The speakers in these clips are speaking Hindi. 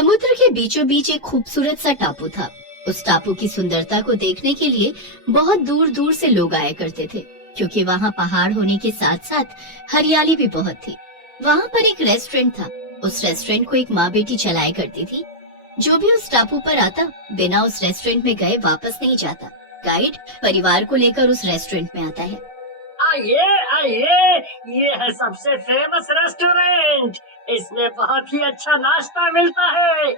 समुद्र के बीचों बीच एक खूबसूरत सा टापू था। उस टापू की सुंदरता को देखने के लिए बहुत दूर दूर से लोग आया करते थे, क्योंकि वहाँ पहाड़ होने के साथ साथ हरियाली भी बहुत थी। वहाँ पर एक रेस्टोरेंट था। उस रेस्टोरेंट को एक माँ बेटी चलाया करती थी। जो भी उस टापू पर आता, बिना उस रेस्टोरेंट में गए वापस नहीं जाता। गाइड परिवार को लेकर उस रेस्टोरेंट में आता है। आइए आइए, ये है सबसे फेमस रेस्टोरेंट। इसमें बहुत ही अच्छा नाश्ता मिलता है।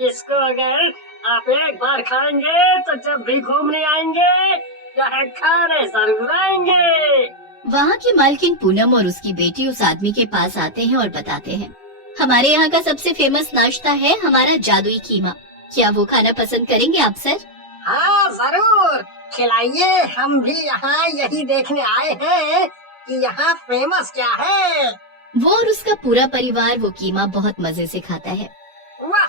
इसको अगर आप एक बार खाएंगे तो जब भी घूमने आएंगे चाहे खाने जरूर आएंगे। वहाँ की मालकिन पूनम और उसकी बेटी उस आदमी के पास आते हैं और बताते हैं, हमारे यहाँ का सबसे फेमस नाश्ता है हमारा जादुई कीमा। क्या वो खाना पसंद करेंगे आप सर? हाँ जरूर खिलाइए, हम भी यहाँ यही देखने आए हैं कि यहाँ फेमस क्या है। वो और उसका पूरा परिवार वो कीमा बहुत मजे से खाता है। वाह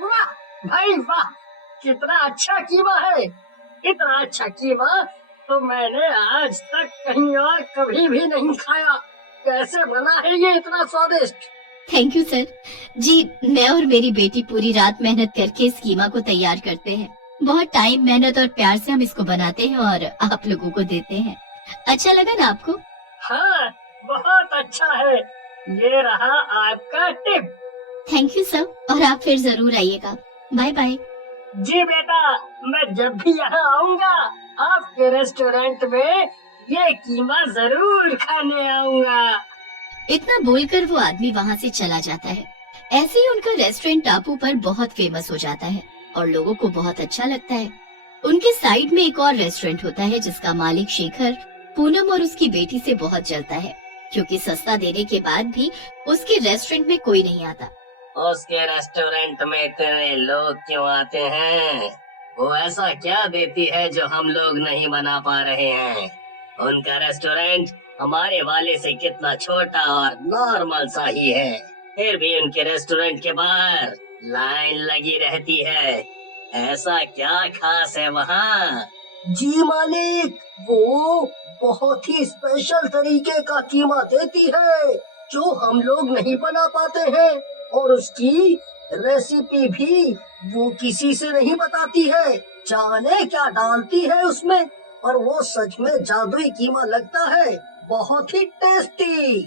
वाह भाई वाह, कितना अच्छा कीमा है। इतना अच्छा कीमा तो मैंने आज तक कहीं और कभी भी नहीं खाया। कैसे बना है ये इतना स्वादिष्ट? Thank you sir. जी, मैं और मेरी बेटी पूरी रात मेहनत करके इस कीमा को तैयार करते हैं। बहुत टाइम, मेहनत और प्यार से हम इसको बनाते हैं और आप लोगों को देते हैं। अच्छा लगा ना आपको? हाँ, बहुत अच्छा है। ये रहा आपका टिप। थैंक यू सर, और आप फिर जरूर आइएगा। Bye bye. जी बेटा, मैं जब भी यहाँ आऊँगा आपके रेस्टोरेंट में ये कीमा जरूर खाने आऊँगा। इतना बोलकर वो आदमी वहाँ से चला जाता है। ऐसे ही उनका रेस्टोरेंट टापू पर बहुत फेमस हो जाता है और लोगों को बहुत अच्छा लगता है। उनके साइड में एक और रेस्टोरेंट होता है जिसका मालिक शेखर पूनम और उसकी बेटी से बहुत जलता है, क्योंकि सस्ता देने के बाद भी उसके रेस्टोरेंट में कोई नहीं आता। उसके रेस्टोरेंट में इतने लोग क्यों आते हैं? वो ऐसा क्या देती है जो हम लोग नहीं बना पा रहे हैं? उनका रेस्टोरेंट हमारे वाले से कितना छोटा और नॉर्मल सा ही है, फिर भी उनके रेस्टोरेंट के बाहर लाइन लगी रहती है। ऐसा क्या खास है वहाँ? जी मालिक, वो बहुत ही स्पेशल तरीके का कीमा देती है जो हम लोग नहीं बना पाते हैं, और उसकी रेसिपी भी वो किसी से नहीं बताती है। जाने क्या डालती है उसमें, और वो सच में जादुई कीमा लगता है, बहुत ही टेस्टी।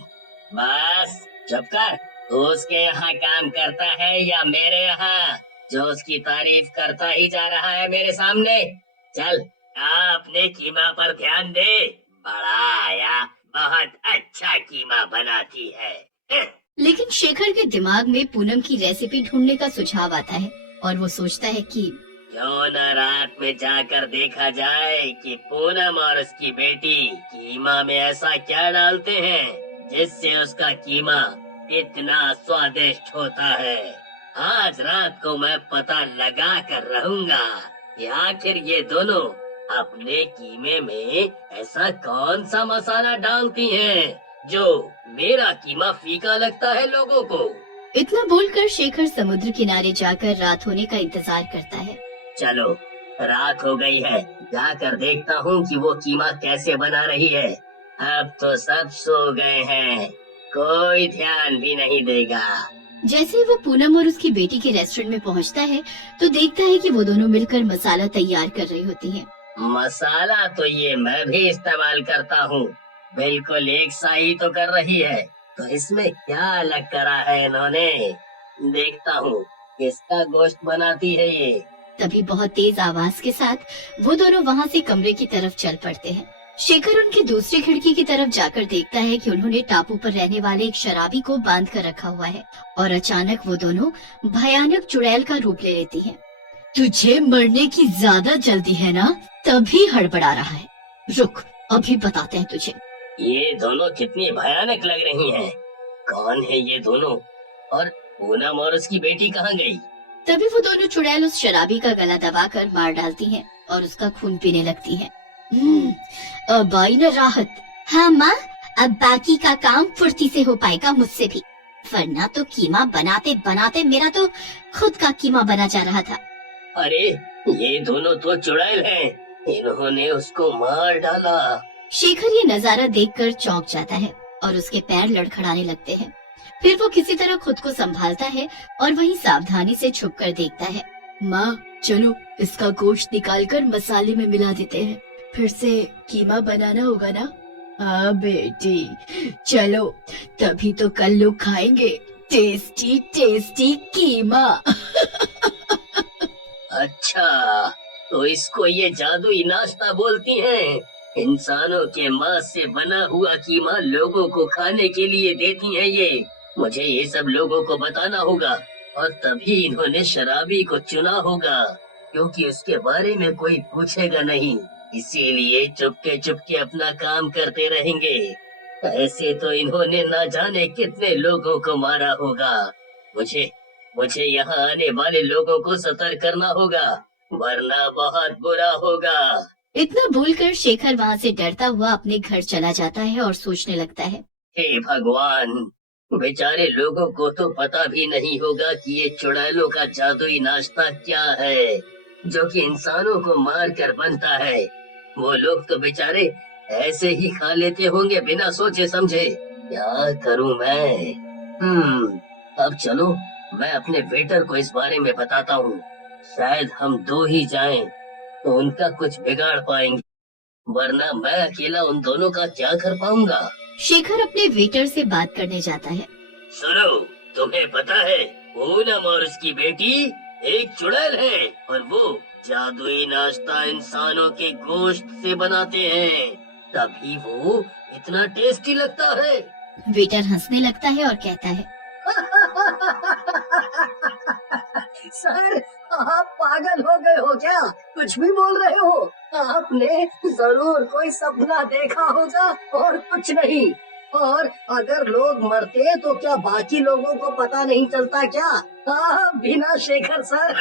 बस चुप कर। तू उसके यहाँ काम करता है या मेरे यहाँ, जो उसकी तारीफ करता ही जा रहा है मेरे सामने? चल अपने कीमा पर ध्यान दे। बड़ा आया, बहुत अच्छा कीमा बनाती है। लेकिन शेखर के दिमाग में पूनम की रेसिपी ढूंढने का सुझाव आता है और वो सोचता है कि क्यों न रात में जाकर देखा जाए कि पूनम और उसकी बेटी कीमा में ऐसा क्या डालते हैं जिससे उसका कीमा इतना स्वादिष्ट होता है। आज रात को मैं पता लगा कर रहूंगा कि आखिर ये दोनों अपने कीमे में ऐसा कौन सा मसाला डालती हैं जो मेरा कीमा फीका लगता है लोगों को। इतना बोलकर शेखर समुद्र किनारे जाकर रात होने का इंतजार करता है। चलो रात हो गई है, जाकर देखता हूँ कि वो कीमा कैसे बना रही है। अब तो सब सो गए हैं, कोई ध्यान भी नहीं देगा। जैसे ही वो पूनम और उसकी बेटी के रेस्टोरेंट में पहुंचता है तो देखता है कि वो दोनों मिलकर मसाला तैयार कर रही होती हैं। मसाला तो ये मैं भी इस्तेमाल करता हूँ, बिल्कुल एक सा ही तो कर रही है। तो इसमें क्या अलग करा है इन्होंने? देखता हूँ किसका गोश्त बनाती है ये। तभी बहुत तेज आवाज के साथ वो दोनों वहाँ से कमरे की तरफ चल पड़ते हैं। शेखर उनकी दूसरी खिड़की की तरफ जाकर देखता है कि उन्होंने टापू पर रहने वाले एक शराबी को बांध कर रखा हुआ है और अचानक वो दोनों भयानक चुड़ैल का रूप ले लेती हैं। तुझे मरने की ज्यादा जल्दी है ना, तभी हड़बड़ा रहा है। रुक, अभी बताते हैं तुझे। ये दोनों कितनी भयानक लग रही हैं। कौन है ये दोनों, और पूनम और उसकी बेटी कहाँ गई? तभी वो दोनों चुड़ैल उस शराबी का गला दबाकर मार डालती हैं और उसका खून पीने लगती हैं। अब आई न राहत। हाँ माँ, अब बाकी का काम फुर्ती से हो पाएगा मुझसे भी, वरना तो कीमा बनाते बनाते मेरा तो खुद का कीमा बना जा रहा था। अरे ये दोनों तो चुड़ैल हैं, इन्होंने उसको मार डाला। शेखर ये नजारा देखकर चौंक जाता है और उसके पैर लड़खड़ाने लगते हैं। फिर वो किसी तरह खुद को संभालता है और वहीं सावधानी से छुप कर देखता है। माँ चलो इसका गोश्त निकाल कर मसाले में मिला देते हैं, फिर से कीमा बनाना होगा ना। हाँ बेटी चलो, तभी तो कल लोग खाएंगे टेस्टी टेस्टी कीमा। अच्छा, तो इसको ये जादुई नाश्ता बोलती हैं। इंसानों के मांस से बना हुआ कीमा लोगों को खाने के लिए देती हैं ये। मुझे ये सब लोगों को बताना होगा और तभी इन्होंने शराबी को चुना होगा, क्योंकि उसके बारे में कोई पूछेगा नहीं। इसीलिए चुपके चुपके अपना काम करते रहेंगे। ऐसे तो इन्होंने ना जाने कितने लोगों को मारा होगा। मुझे मुझे यहाँ आने वाले लोगों को सतर्क करना होगा, वरना बहुत बुरा होगा। इतना बोलकर शेखर वहाँ से डरता हुआ अपने घर चला जाता है और सोचने लगता है, हे भगवान, बेचारे लोगों को तो पता भी नहीं होगा कि ये चुड़ैलों का जादुई नाश्ता क्या है, जो कि इंसानों को मार कर बनता है। वो लोग तो बेचारे ऐसे ही खा लेते होंगे बिना सोचे समझे। क्या करूं मैं? अब चलो, मैं अपने वेटर को इस बारे में बताता हूँ। शायद हम दो ही जाएं तो उनका कुछ बिगाड़ पाएंगे, वरना मैं अकेला उन दोनों का क्या कर पाऊंगा। शेखर अपने वेटर से बात करने जाता है। सुनो, तुम्हें पता है पूनम और उसकी बेटी एक चुड़ैल है और वो जादुई नाश्ता इंसानों के गोश्त से बनाते हैं, तभी वो इतना टेस्टी लगता है। वेटर हंसने लगता है और कहता है, सर, आप पागल हो गए हो क्या? कुछ भी बोल रहे हो? आपने जरूर कोई सपना देखा होगा और कुछ नहीं। और अगर लोग मरते तो क्या बाकी लोगों को पता नहीं चलता क्या? बिना शेखर सर।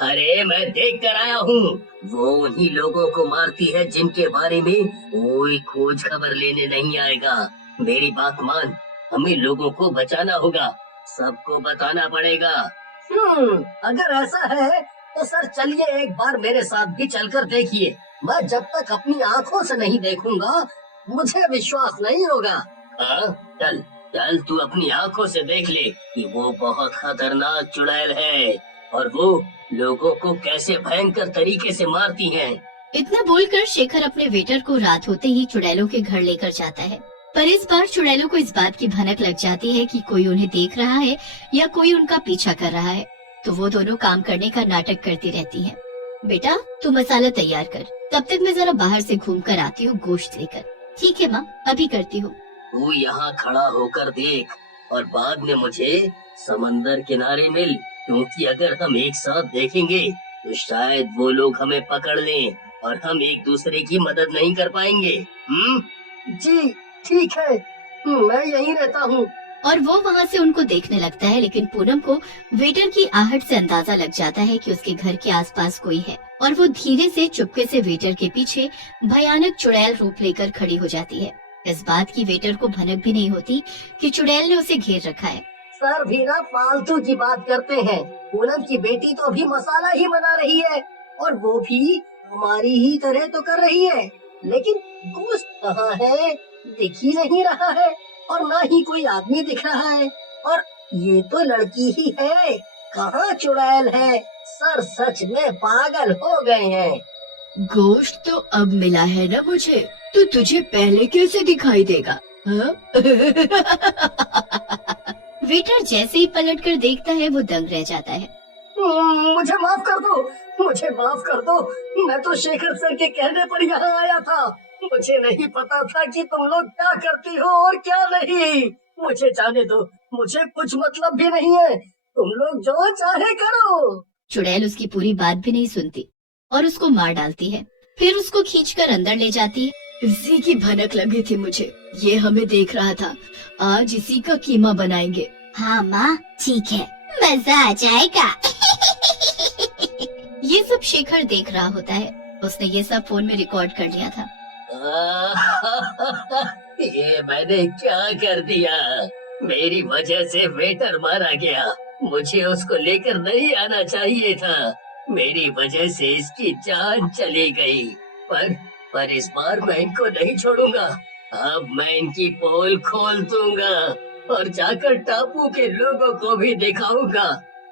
अरे मैं देख कर आया हूँ, वो उन्हीं लोगों को मारती है जिनके बारे में कोई खोज खबर लेने नहीं आएगा। मेरी बात मान, हमें लोगों को बचाना होगा, सबको बताना पड़ेगा। अगर ऐसा है तो सर चलिए एक बार मेरे साथ भी चलकर देखिए। मैं जब तक अपनी आँखों से नहीं देखूंगा मुझे विश्वास नहीं होगा। हाँ, चल चल, तू अपनी आँखों से देख ले कि वो बहुत खतरनाक चुड़ैल है और वो लोगों को कैसे भयंकर तरीके से मारती है। इतना बोलकर शेखर अपने वेटर को रात होते ही चुड़ैलों के घर लेकर जाता है। पर इस बार चुड़ैलों को इस बात की भनक लग जाती है कि कोई उन्हें देख रहा है या कोई उनका पीछा कर रहा है, तो वो दोनों काम करने का नाटक करती रहती हैं। बेटा तू मसाला तैयार कर, तब तक मैं जरा बाहर से घूम कर आती हूँ गोश्त लेकर। ठीक है माँ, अभी करती हूँ। तू यहाँ खड़ा होकर देख और बाद में मुझे समंदर किनारे मिल, क्योंकि अगर हम एक साथ देखेंगे तो शायद वो लोग हमें पकड़ लें और हम एक दूसरे की मदद नहीं कर पाएंगे। जी ठीक है, मैं यहीं रहता हूँ। और वो वहाँ से उनको देखने लगता है, लेकिन पूनम को वेटर की आहट से अंदाजा लग जाता है कि उसके घर के आसपास कोई है और वो धीरे से चुपके से वेटर के पीछे भयानक चुड़ैल रूप लेकर खड़ी हो जाती है। इस बात की वेटर को भनक भी नहीं होती कि चुड़ैल ने उसे घेर रखा है। सर भी ना फालतू की बात करते हैं। पूनम की बेटी तो अभी मसाला ही बना रही है और वो भी हमारी ही तरह तो कर रही है, लेकिन गोश्त कहाँ है? दिख ही नहीं रहा है और ना ही कोई आदमी दिख रहा है, और ये तो लड़की ही है, कहाँ चुड़ैल है? सर सच में पागल हो गए हैं। गोश्त तो अब मिला है ना मुझे, तो तुझे पहले कैसे दिखाई देगा? हाँ? वेटर जैसे ही पलटकर देखता है वो दंग रह जाता है। मुझे माफ कर दो, मुझे माफ कर दो। मैं तो शेखर सर के कहने पर यहाँ आया था। मुझे नहीं पता था कि तुम लोग क्या करती हो और क्या नहीं। मुझे जाने दो, मुझे कुछ मतलब भी नहीं है। तुम लोग जो चाहे करो। चुड़ैल उसकी पूरी बात भी नहीं सुनती और उसको मार डालती है। फिर उसको खींचकर अंदर ले जाती है। इसी की भनक लगी थी मुझे, ये हमें देख रहा था, आज इसी का कीमा बनाएंगे। हाँ माँ ठीक है, मजा आ जाएगा। ये सब शेखर देख रहा होता है, उसने ये सब फोन में रिकॉर्ड कर लिया था। ये मैंने क्या कर दिया? मेरी वजह से वेटर मारा गया। मुझे उसको लेकर नहीं आना चाहिए था। मेरी वजह से इसकी जान चली गई। पर इस बार मैं इनको नहीं छोड़ूंगा। अब मैं इनकी पोल खोल दूंगा। और जाकर टापू के लोगों को भी दिखाऊंगा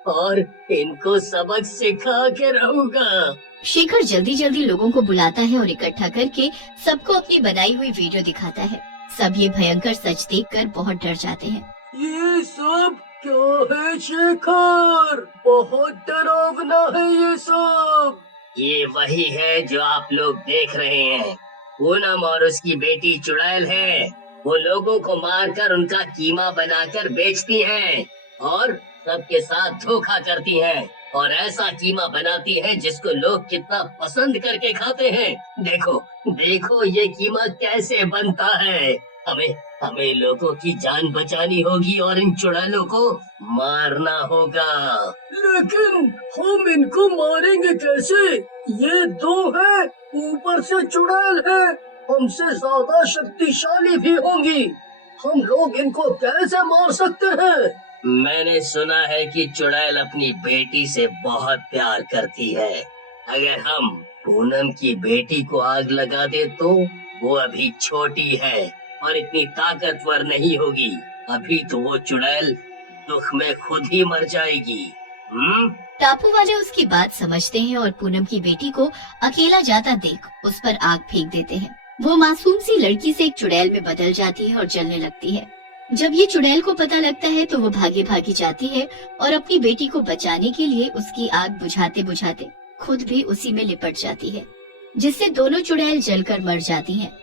और इनको सबक सिखा के रहूंगा। शेखर जल्दी जल्दी लोगों को बुलाता है और इकट्ठा करके सबको अपनी बनाई हुई वीडियो दिखाता है। सब ये भयंकर सच देखकर बहुत डर जाते हैं। ये सब क्या है शेखर? बहुत डरावना है ये सब। ये वही है जो आप लोग देख रहे हैं। पूनम और उसकी बेटी चुड़ैल है। वो लोगों को मारकर उनका कीमा बनाकर बेचती हैं और सबके साथ धोखा करती हैं और ऐसा कीमा बनाती हैं जिसको लोग कितना पसंद करके खाते हैं। देखो देखो ये कीमा कैसे बनता है। हमें हमें लोगों की जान बचानी होगी और इन चुड़ैलों को मारना होगा। लेकिन हम इनको मारेंगे कैसे? ये दो है, ऊपर से चुड़ैल है, हमसे ज्यादा शक्तिशाली भी होंगी। हम लोग इनको कैसे मार सकते हैं? मैंने सुना है कि चुड़ैल अपनी बेटी से बहुत प्यार करती है। अगर हम पूनम की बेटी को आग लगा दे तो वो अभी छोटी है और इतनी ताकतवर नहीं होगी। अभी तो वो चुड़ैल दुख में खुद ही मर जाएगी। टापू वाले उसकी बात समझते हैं और पूनम की बेटी को अकेला जाता देख उस पर आग फेंक देते हैं। वो मासूम सी लड़की से एक चुड़ैल में बदल जाती है और जलने लगती है। जब ये चुड़ैल को पता लगता है तो वो भागी भागी जाती है और अपनी बेटी को बचाने के लिए उसकी आग बुझाते बुझाते खुद भी उसी में लिपट जाती है, जिससे दोनों चुड़ैल जलकर मर जाती हैं।